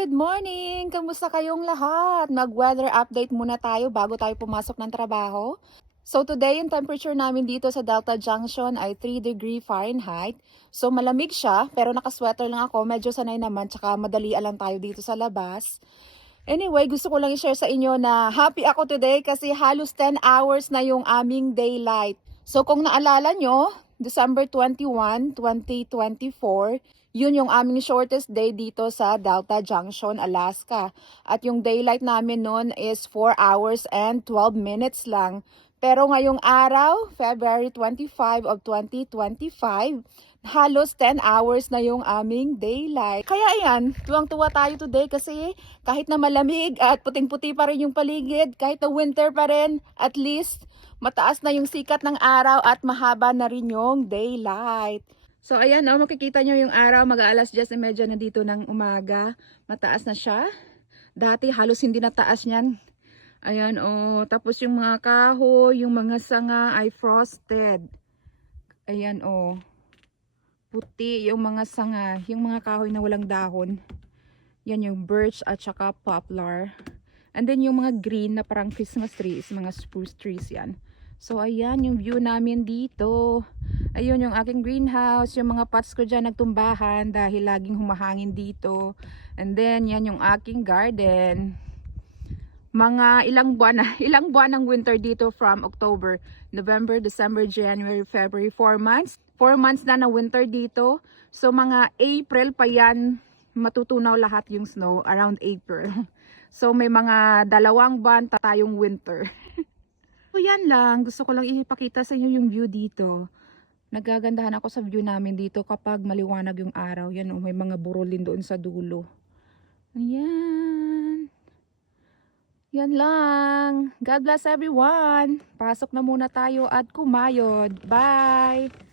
Good morning! Kamusta kayong lahat? Mag-weather update muna tayo bago tayo pumasok ng trabaho. So today, yung temperature namin dito sa Delta Junction ay 3 degree Fahrenheit. So malamig siya, pero nakasweater lang ako. Medyo sanay naman, tsaka madali lang tayo dito sa labas. Anyway, gusto ko lang i-share sa inyo na happy ako today kasi halos 10 hours na yung aming daylight. So kung naalala nyo, December 21, 2024, yun yung aming shortest day dito sa Delta Junction, Alaska. At yung daylight namin noon is 4 hours and 12 minutes lang. Pero ngayong araw, February 25 of 2025, halos 10 hours na yung aming daylight. Kaya ayan, tuwang-tuwa tayo today kasi kahit na malamig at puting-puti pa rin yung paligid, kahit na winter pa rin, at least mataas na yung sikat ng araw at mahaba na rin yung daylight. So ayan, oh, makikita nyo yung araw, mag-aalas 10.30 na dito ng umaga. Mataas na siya. Dati halos hindi nataas niyan. Ayan, oh. Tapos yung mga kahoy, yung mga sanga ay frosted. Ayan, oh. Puti yung mga sanga. Yung mga kahoy na walang dahon. Yan yung birch at saka poplar. And then yung mga green na parang Christmas trees, mga spruce trees yan. So ayan yung view namin dito. Ayun yung aking greenhouse, yung mga pots ko dyan nagtumbahan dahil laging humahangin dito. And then yan yung aking garden. Mga ilang buwan na, ilang buwan ng winter dito from October, November, December, January, February, 4 months. 4 months na na winter dito. So mga April pa yan matutunaw lahat yung snow around April. So may mga dalawang buwan tayong winter. so yan lang, gusto ko lang ipakita sa inyo yung view dito. Nagagandahan ako sa view namin dito kapag maliwanag yung araw. Yan, oh, may mga burolin doon sa dulo. Ayan. Yan lang. God bless everyone. Pasok na muna tayo at kumayod. Bye!